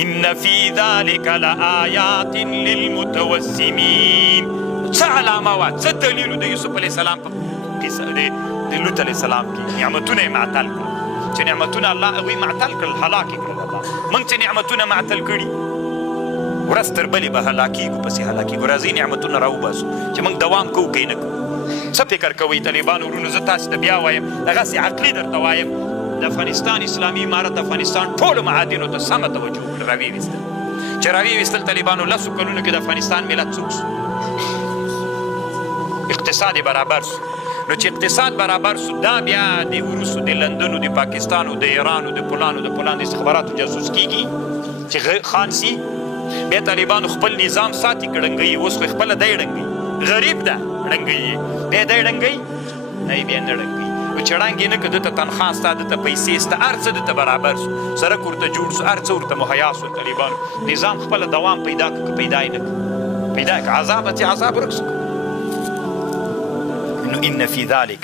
ان فی ذلک لآیات للمتوسمین. څه علامه وه، څه دلیل د یوسف علیه السلام په قصه د لوط علیه السلام کې نعمتونه یې معطل کړل، چې نعمتونه الله هغوی معطل کړل، هلاک یې کړل الله. موږ چې نعمتونه معطل کړي ورځ تر بلې به هلاکېږو، پسې هلاکېږو. راځئ نعمتونه راوباسو چې موږ دوام کوو که یې نه کوو. څه فکر کوئ طالبانو ورونو؟ زه تاسو ته بیا وایم، دغسې عقلي درته وایم، د افغانستان اسلامي امارت افغانستان ټولو معادنو ته سمه توجه وکړه، راویې ویستل. چې راویې ویستل طالبانو 10 کلونو کې د افغانستان ملت څوک سو؟ اقتصاد برابر سو. نو چې اقتصاد برابر سو، دا بیا د وروسو د لندن د پاکستان د ایران د فلانو د استخباراتو جاسوس کیږي چې خان سي. بیا طالبانو خپل نظام ساتي کړنګوي، اوس خو خپله دی ړنګوي، غریب ده ړنګوي، بیا دی ړنګوي نه بیا نه ړنګوي. نو چې ړنګ یې نه کړه، دته تنخوا سته، دته پیسې سته، هر څه دته برابر سو، سړک ورته جوړ سو، هر څه ورته مهیا سو. طالبانو نظام خپله دوام پیدا کړه که پیدا یې نه کړه، پیدا کړه عذاب چې عذاب ورک سو. نو ان فی ذلک